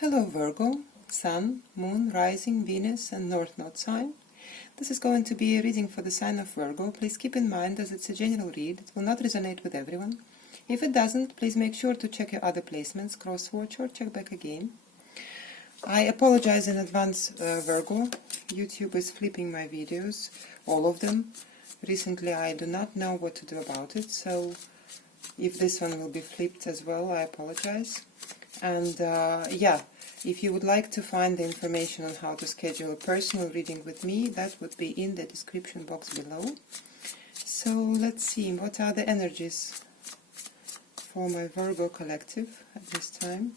Hello Virgo, Sun, Moon, Rising, Venus and North Node sign. This is going to be a reading for the sign of Virgo. Please keep in mind as it's a general read, it will not resonate with everyone. If it doesn't, please make sure to check your other placements, cross-watch or check back again. I apologize in advance, Virgo. YouTube is flipping my videos, all of them. Recently I do not know what to do about it, so if this one will be flipped as well, I apologize. And yeah, if you would like to find the information on how to schedule a personal reading with me, that would be in the description box below. So let's see, what are the energies for my Virgo collective at this time?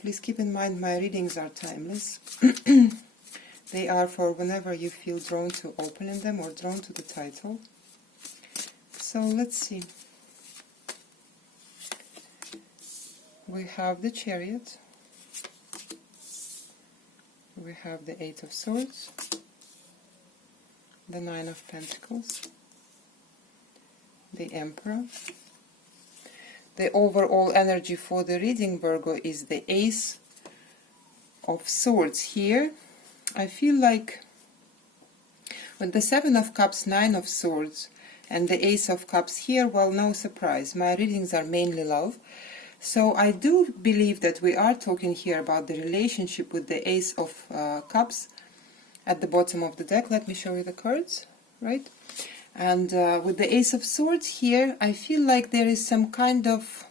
Please keep in mind my readings are timeless. They are for whenever you feel drawn to opening them or drawn to the title. So let's see. We have the Chariot, we have the Eight of Swords, the Nine of Pentacles, the Emperor. The overall energy for the reading, Virgo, is the Ace of Swords here. I feel like with the Seven of Cups, Nine of Swords, and the Ace of Cups here, well, no surprise, my readings are mainly love. So I do believe that we are talking here about the relationship with the Ace of Cups at the bottom of the deck. Let me show you the cards, right? And with the Ace of Swords here, I feel like there is some kind of...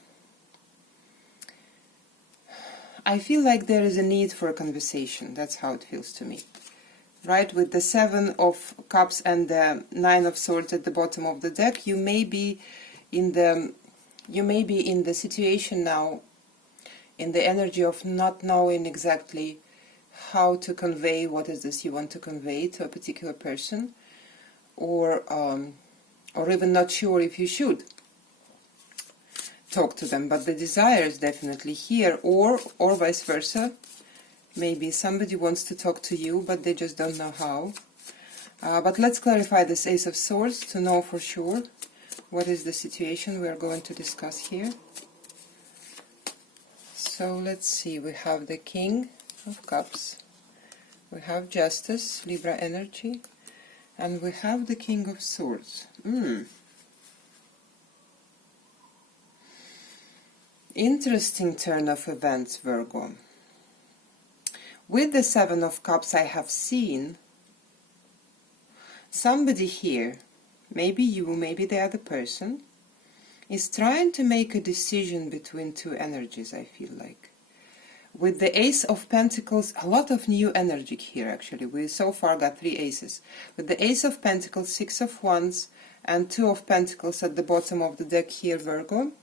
I feel like there is a need for a conversation. That's how it feels to me. Right? With the Seven of Cups and the Nine of Swords at the bottom of the deck, you may be in the situation now, in the energy of not knowing exactly how to convey what is this you want to convey to a particular person, or even not sure if you should talk to them, but the desire is definitely here, or vice versa. Maybe somebody wants to talk to you, but they just don't know how. But let's clarify this Ace of Swords to know for sure what is the situation we are going to discuss here. So let's see, we have the King of Cups, we have Justice, Libra energy, and we have the King of Swords. Interesting turn of events, Virgo. With the Seven of Cups, I have seen somebody here, maybe you, maybe the other person, is trying to make a decision between two energies, I feel like. With the Ace of Pentacles, a lot of new energy here actually. We so far got three aces. With the Ace of Pentacles, Six of Wands, and Two of Pentacles at the bottom of the deck here, Virgo.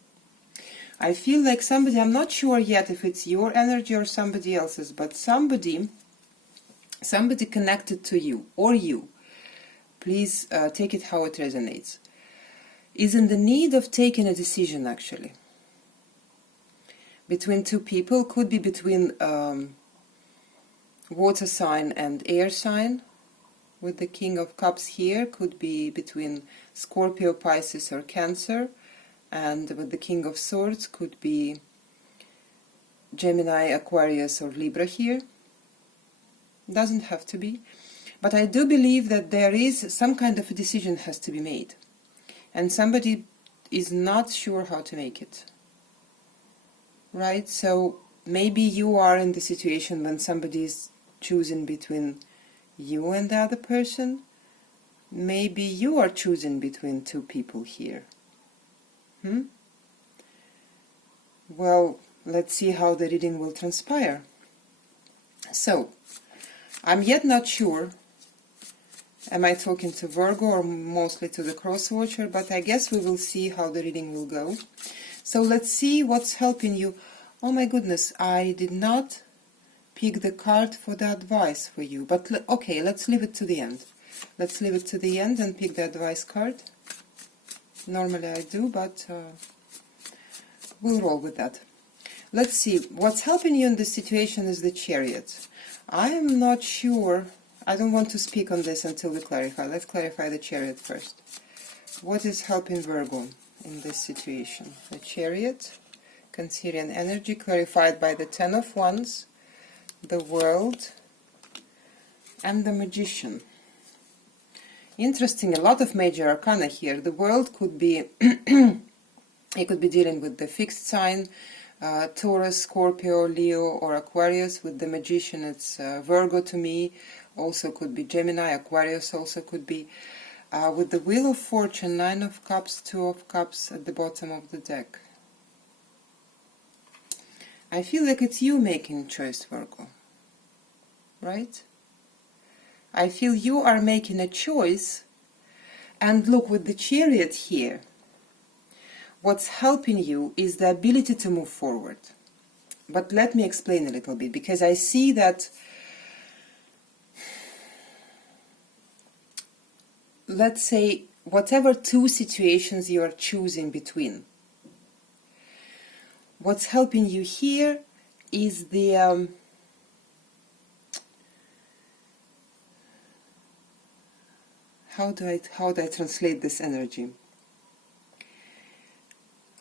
I feel like somebody, I'm not sure yet if it's your energy or somebody else's, but somebody connected to you, or you, please take it how it resonates, is in the need of taking a decision actually. Between two people, could be between water sign and air sign. With the King of Cups here, could be between Scorpio, Pisces or Cancer. And with the King of Swords, could be Gemini, Aquarius or Libra here. Doesn't have to be. But I do believe that there is some kind of a decision has to be made. And somebody is not sure how to make it. Right? So maybe you are in the situation when somebody is choosing between you and the other person. Maybe you are choosing between two people here. Well, let's see how the reading will transpire. So, I'm yet not sure, am I talking to Virgo or mostly to the cross-watcher, but I guess we will see how the reading will go. So let's see what's helping you. Oh my goodness, I did not pick the card for the advice for you, but okay, let's leave it to the end. Let's leave it to the end and pick the advice card. Normally I do, but we'll roll with that. Let's see, what's helping you in this situation is the Chariot. I am not sure, I don't want to speak on this until we clarify. Let's clarify the Chariot first. What is helping Virgo in this situation? The Chariot, Cancerian energy clarified by the Ten of Wands, the World, and the Magician. Interesting, a lot of major arcana here. The World could be, it could be dealing with the fixed sign, Taurus, Scorpio, Leo, or Aquarius. With the Magician, it's Virgo to me. Also could be Gemini, Aquarius also could be. With the Wheel of Fortune, Nine of Cups, Two of Cups at the bottom of the deck. I feel like it's you making choice, Virgo. Right? I feel you are making a choice. And look, with the Chariot here, what's helping you is the ability to move forward. But let me explain a little bit, because I see that, let's say, whatever two situations you are choosing between, what's helping you here is the how do I translate this energy?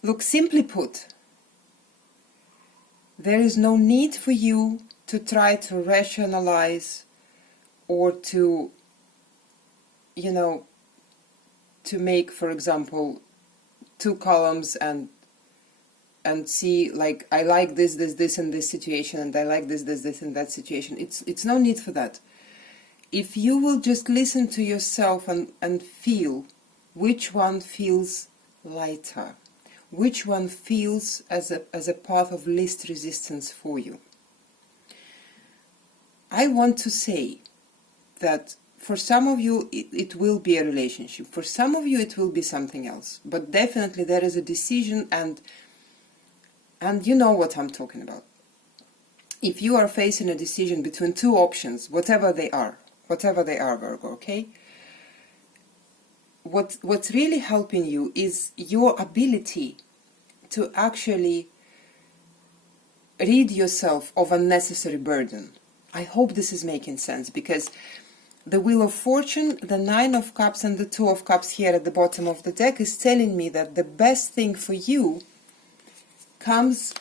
Look, simply put, there is no need for you to try to rationalize or to, you know, to make, for example, two columns and see, like, I like this in this situation, and I like this in that situation. It's no need for that. If you will just listen to yourself and feel which one feels lighter, which one feels as a path of least resistance for you. I want to say that for some of you it will be a relationship, for some of you it will be something else, but definitely there is a decision, and you know what I'm talking about. If you are facing a decision between two options, whatever they are, Virgo, okay? What's really helping you is your ability to actually rid yourself of unnecessary burden. I hope this is making sense, because the Wheel of Fortune, the Nine of Cups, and the Two of Cups here at the bottom of the deck is telling me that the best thing for you comes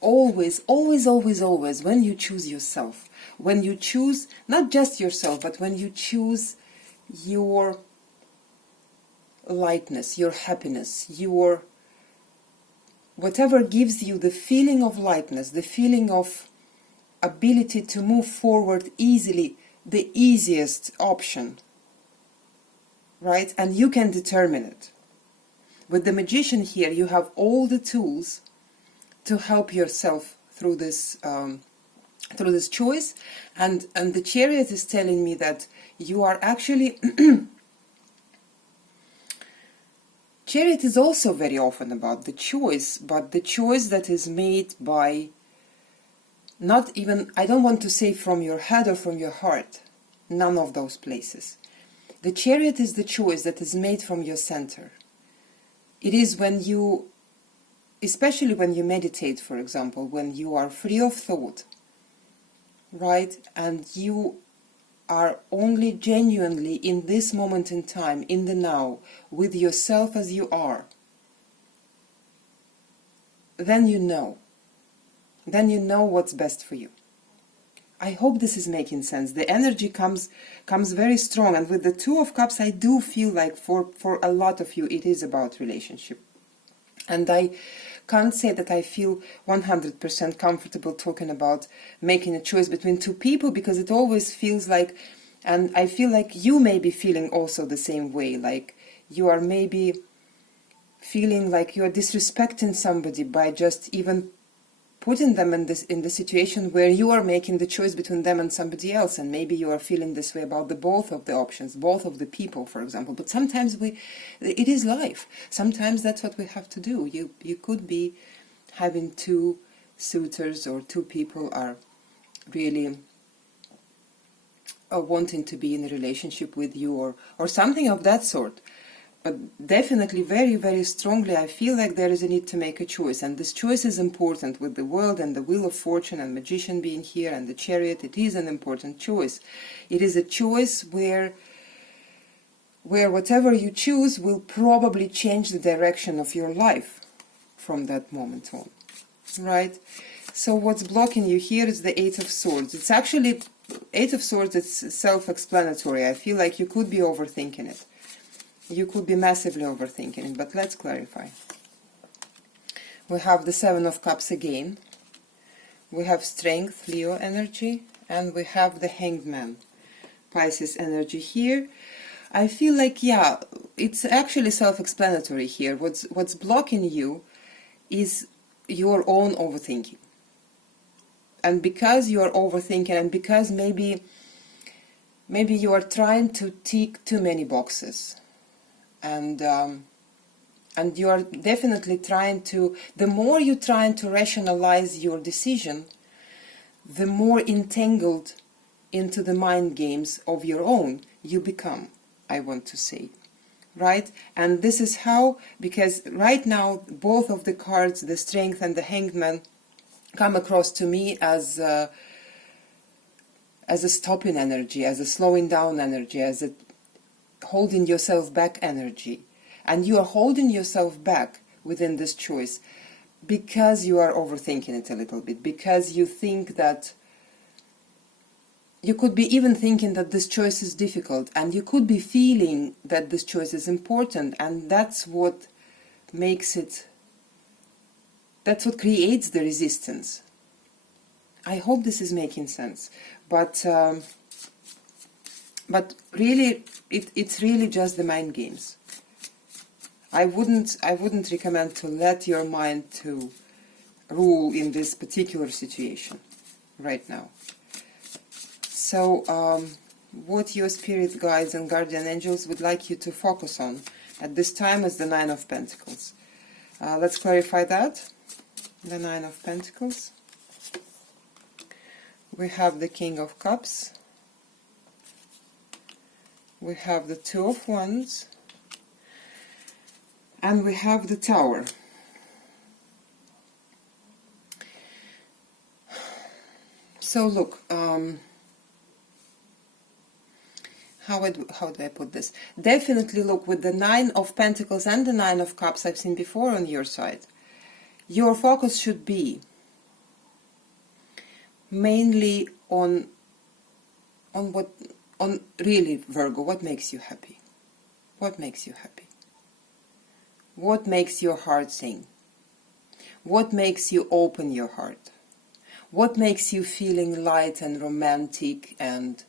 always when you choose yourself. When you choose not just yourself, but when you choose your lightness, your happiness, your whatever gives you the feeling of lightness, the feeling of ability to move forward easily, the easiest option, right? And you can determine it. With the Magician here, you have all the tools to help yourself through this choice, and the Chariot is telling me that you are actually Chariot is also very often about the choice, but the choice that is made by not even, I don't want to say from your head or from your heart, none of those places. The Chariot is the choice that is made from your center. It is when you, especially when you meditate, for example, when you are free of thought, right, and you are only genuinely in this moment in time, in the now, with yourself as you are, then you know what's best for you. I hope this is making sense. The energy comes very strong, and with the Two of Cups, I do feel like for a lot of you it is about relationship. And I can't say that I feel 100% comfortable talking about making a choice between two people, because it always feels like, and I feel like you may be feeling also the same way, like you are maybe feeling like you are disrespecting somebody by just even putting them in the situation where you are making the choice between them and somebody else, and maybe you are feeling this way about both of the options, both of the people, for example. But sometimes it is life. Sometimes that's what we have to do. You could be having two suitors, or two people are really wanting to be in a relationship with you, or something of that sort. But definitely, very, very strongly, I feel like there is a need to make a choice. And this choice is important with the World and the Wheel of Fortune and Magician being here and the Chariot. It is an important choice. It is a choice where whatever you choose will probably change the direction of your life from that moment on. right? So what's blocking you here is the Eight of Swords. It's actually, Eight of Swords, it's self-explanatory. I feel like you could be overthinking it. You could be massively overthinking it, but let's clarify. We have the Seven of Cups again. We have Strength, Leo energy, and we have the Hanged Man, Pisces energy here. I feel like, yeah, it's actually self-explanatory here. What's blocking you is your own overthinking. And because you are overthinking, and because maybe you are trying to tick too many boxes, and you are definitely trying to, the more you're trying to rationalize your decision, the more entangled into the mind games of your own you become, I want to say, right? And this is how, because right now both of the cards, the Strength and the Hanged Man, come across to me as a stopping energy, as a slowing down energy, as a holding yourself back energy. And you are holding yourself back within this choice because you are overthinking it a little bit, because you think that, you could be even thinking that this choice is difficult, and you could be feeling that this choice is important, and that's what makes it, that's what creates the resistance. I hope this is making sense, but really, it's really just the mind games. I wouldn't recommend to let your mind to rule in this particular situation right now. So, what your spirit guides and guardian angels would like you to focus on at this time is the Nine of Pentacles. Let's clarify that. The Nine of Pentacles. We have the King of Cups. We have the Two of Wands. And we have the Tower. So look, how do I put this? Definitely look, with the Nine of Pentacles and the Nine of Cups I've seen before on your side, your focus should be mainly on really, Virgo, what makes you happy? What makes you happy? What makes your heart sing? What makes you open your heart? What makes you feeling light and romantic and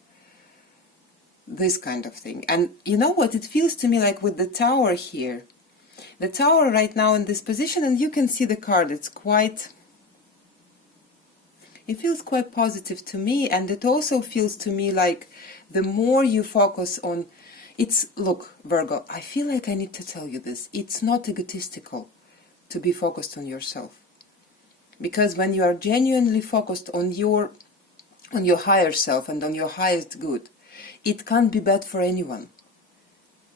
this kind of thing? And you know what? It feels to me like with the Tower here, the Tower right now in this position, and you can see the card, it feels quite positive to me, and it also feels to me like the more you focus on, look, Virgo, I feel like I need to tell you this, it's not egotistical to be focused on yourself. Because when you are genuinely focused on your higher self and on your highest good, it can't be bad for anyone.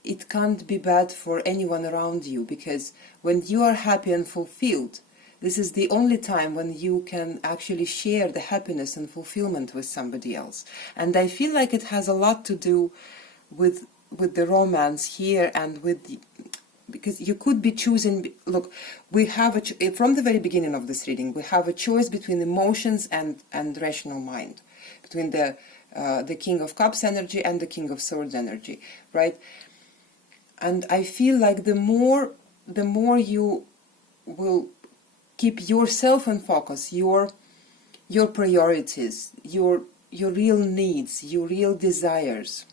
It can't be bad for anyone around you, because when you are happy and fulfilled, this is the only time when you can actually share the happiness and fulfillment with somebody else. And I feel like it has a lot to do with the romance here, and because you could be choosing, look, we have from the very beginning of this reading, we have a choice between emotions and rational mind, between the King of Cups energy and the King of Swords energy, right? And I feel like the more you will keep yourself in focus, your priorities, your real needs, your real desires.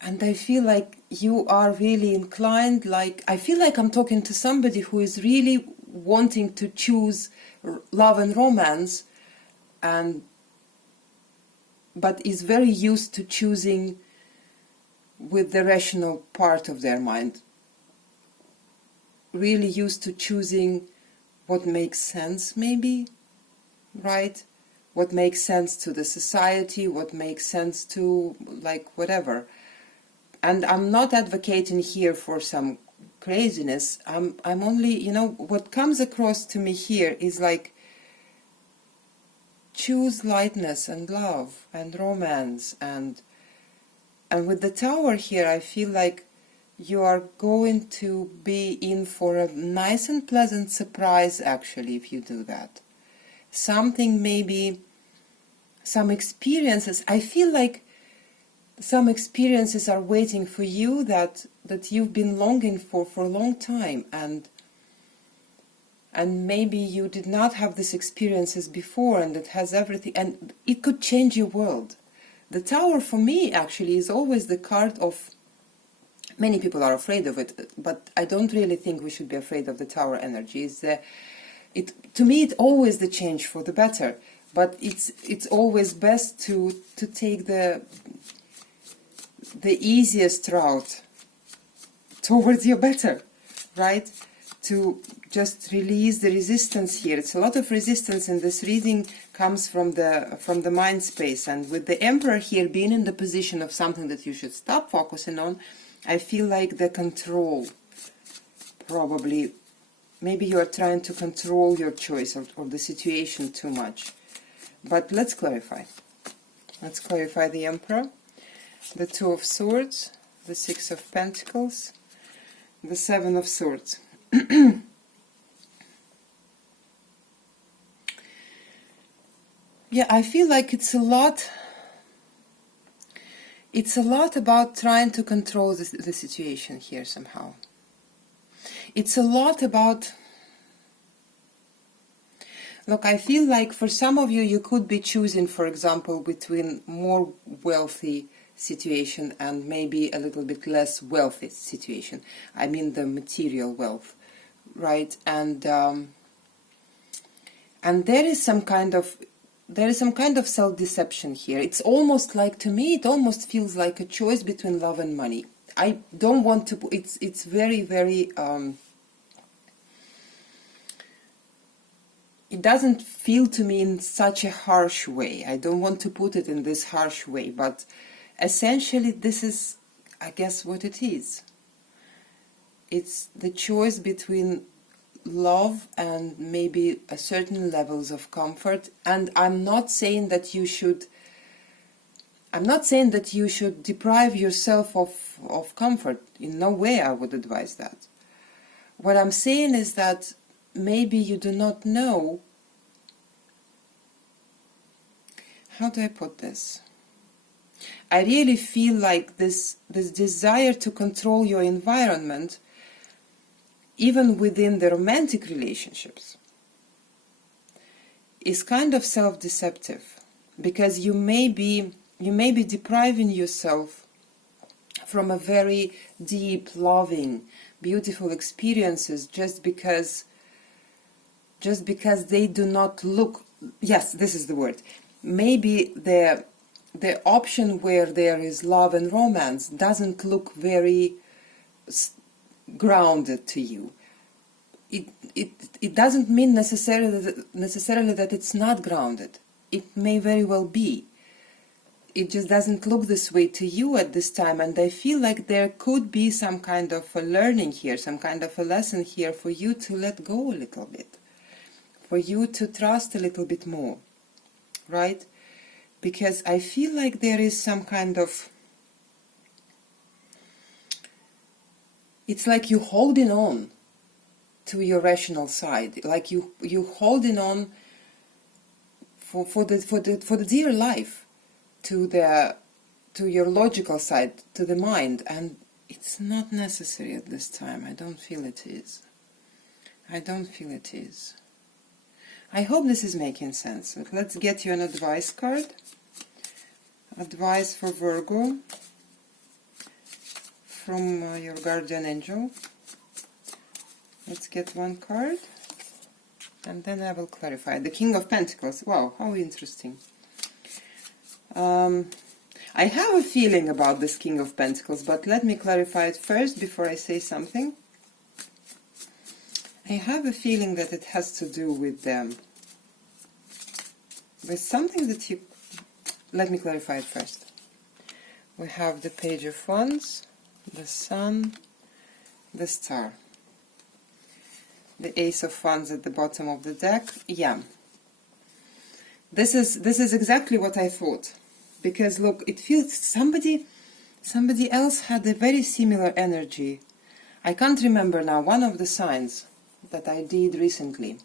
And I feel like you are really inclined, like, I feel like I'm talking to somebody who is really wanting to choose love and romance, but is very used to choosing with the rational part of their mind. Really used to choosing what makes sense, maybe, right? What makes sense to the society, what makes sense to, like, whatever. And I'm not advocating here for some craziness. I'm only, what comes across to me here is like, choose lightness and love and romance, and with the Tower here, I feel like you are going to be in for a nice and pleasant surprise, actually, if you do that. Something, maybe some experiences. I feel like some experiences are waiting for you that you've been longing for a long time, and maybe you did not have these experiences before, and it has everything, and it could change your world. The Tower, for me, actually, is always the card of, many people are afraid of it, but I don't really think we should be afraid of the Tower energy. To me, it's always the change for the better, but it's always best to take the easiest route towards your better, right? To just release the resistance here. It's a lot of resistance in this reading, comes from the mind space, and with the Emperor here being in the position of something that you should stop focusing on, I feel like the control, probably, maybe you are trying to control your choice or the situation too much. But let's clarify. Let's clarify the Emperor, the Two of Swords, the Six of Pentacles, the Seven of Swords. Yeah, I feel like it's a lot about trying to control the situation here somehow. It's a lot about, look, I feel like for some of you, you could be choosing, for example, between more wealthy situation and maybe a little bit less wealthy situation. I mean the material wealth, right? And there is some kind of self-deception here. It's almost like, to me, it almost feels like a choice between love and money. I don't want to, it's very, very, it doesn't feel to me in such a harsh way. I don't want to put it in this harsh way, but essentially this is, I guess, what it is. It's the choice between love and maybe a certain levels of comfort. And I'm not saying that you should deprive yourself of comfort. In no way I would advise that. What I'm saying is that maybe you do not know, how do I put this? I really feel like this desire to control your environment, even within the romantic relationships, is kind of self-deceptive, because you may be depriving yourself from a very deep, loving, beautiful experiences just because they do not look, yes, this is the word, maybe the option where there is love and romance doesn't look very grounded to you. It doesn't mean necessarily that it's not grounded. It may very well be. It just doesn't look this way to you at this time, and I feel like there could be some kind of a learning here, some kind of a lesson here for you to let go a little bit, for you to trust a little bit more, right? Because I feel like there is some kind of, it's like you holding on to your rational side, like you holding on for the dear life, to your logical side, to the mind, and it's not necessary at this time. I don't feel it is. I don't feel it is. I hope this is making sense. Let's get you an advice card. Advice for Virgo from your guardian angel. Let's get one card, and then I will clarify. The King of Pentacles. Wow, how interesting. I have a feeling about this King of Pentacles, but let me clarify it first before I say something. I have a feeling that it has to do with something that you... Let me clarify it first. We have the Page of Wands, the Sun, the Star. The Ace of Wands at the bottom of the deck. Yeah. This is exactly what I thought. Because look, it feels somebody Somebody else had a very similar energy. I can't remember now, one of the signs that I did recently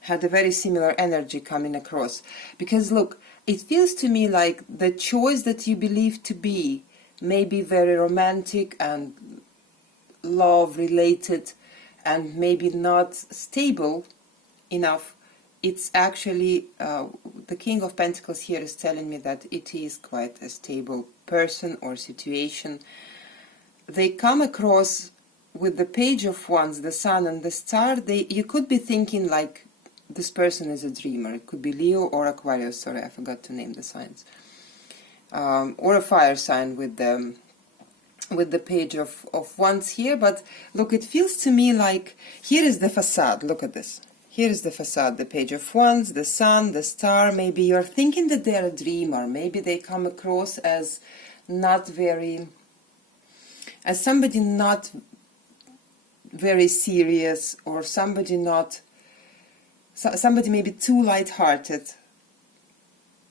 had a very similar energy coming across. Because look, it feels to me like the choice that you believe to be may be very romantic and love related and maybe not stable enough. It's actually, the King of Pentacles here is telling me that it is quite a stable person or situation. They come across with the Page of Wands, the Sun and the Star. You could be thinking like this person is a dreamer. It could be Leo or Aquarius. Sorry, I forgot to name the signs. Or a fire sign with the Page of Wands here. But look, it feels to me like here is the facade. Look at this. Here is the facade, the Page of Wands, the Sun, the Star. Maybe you're thinking that they're a dreamer. Maybe they come across as not very, as somebody not very serious, or somebody maybe too light-hearted.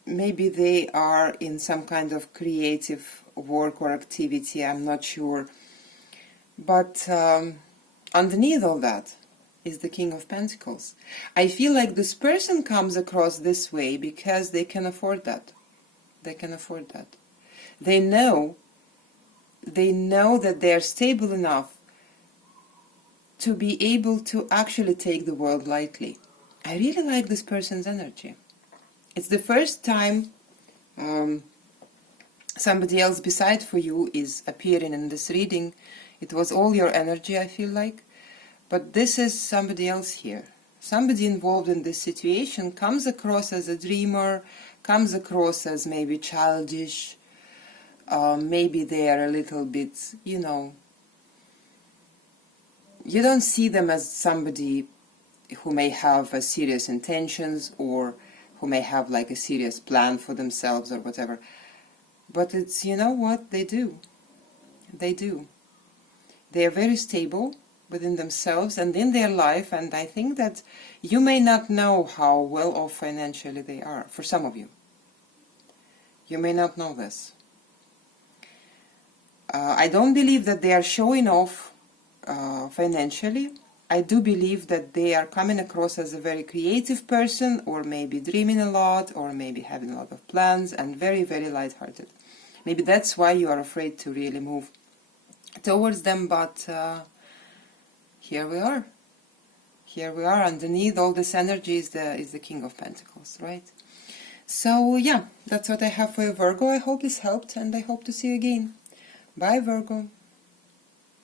Maybe they are in some kind of creative work or activity, I'm not sure. But underneath all that is the King of Pentacles. I feel like this person comes across this way because they can afford that. They can afford that. They know that they are stable enough to be able to actually take the world lightly. I really like this person's energy. It's the first time somebody else beside for you is appearing in this reading. It was all your energy, I feel like. But this is somebody else here. Somebody involved in this situation comes across as a dreamer, comes across as maybe childish, maybe they are a little bit, you don't see them as somebody who may have serious intentions or who may have like a serious plan for themselves or whatever. But it's, you know what, they do. They do. They are very stable within themselves and in their life, and I think that you may not know how well off financially they are, for some of you. You may not know this. I don't believe that they are showing off financially. I do believe that they are coming across as a very creative person, or maybe dreaming a lot, or maybe having a lot of plans, and very, very light-hearted. Maybe that's why you are afraid to really move towards them, but here we are. Here we are. Underneath all this energy is the King of Pentacles, right? So yeah, that's what I have for you, Virgo. I hope this helped, and I hope to see you again. Bye, Virgo.